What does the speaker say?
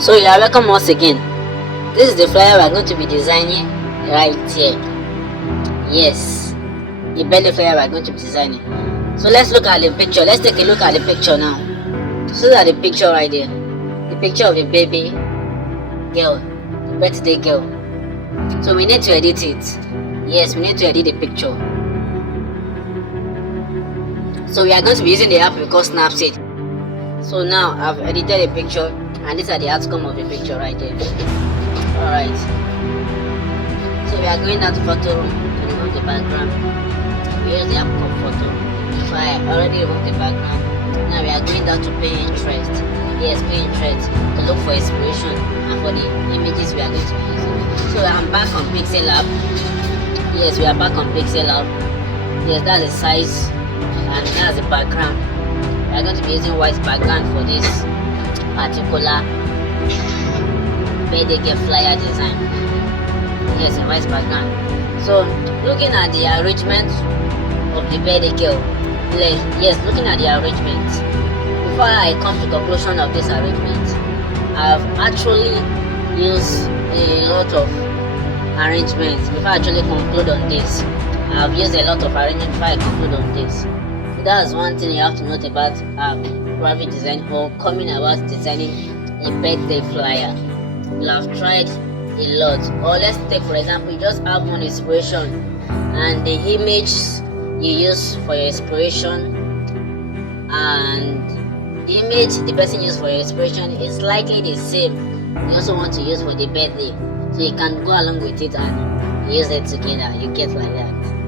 So you are welcome once again. This is the flyer we are going to be designing right here. Yes, the birthday flyer we are going to be designing. So let's look at the picture. Let's take a look at the picture now. So look at the picture right there. The picture of a baby girl, the birthday girl. So we need to edit it. Yes, we need to edit the picture. So we are going to be using the app we call Snapseed. So now I've edited a picture, and these are the outcome of the picture right there. Alright. So we are going down to photo room to remove the background. We use the app called photo. So I already removed the background. Now we are going down to pay interest. Yes, pay interest to look for inspiration and for the images we are going to be using. So I'm back on Pixellab. Yes, we are back on Pixellab. Yes, that's the size and that's the background. We are going to be using white background for this particular birthday gift flyer design. Yes, a white background. So looking at the arrangement of the birthday girl. Yes, looking at the arrangement. Before I come to conclusion of this arrangement, I've actually used a lot of arrangements before I actually conclude on this. I've used a lot of arrangements before I conclude on this. So that's one thing you have to note about graphic design or coming about designing a birthday flyer. You have tried a lot, or let's take for example, you just have one inspiration and the image you use for your inspiration and the image the person used for your inspiration is likely the same you also want to use for the birthday, so you can go along with it and use it together. You get like that.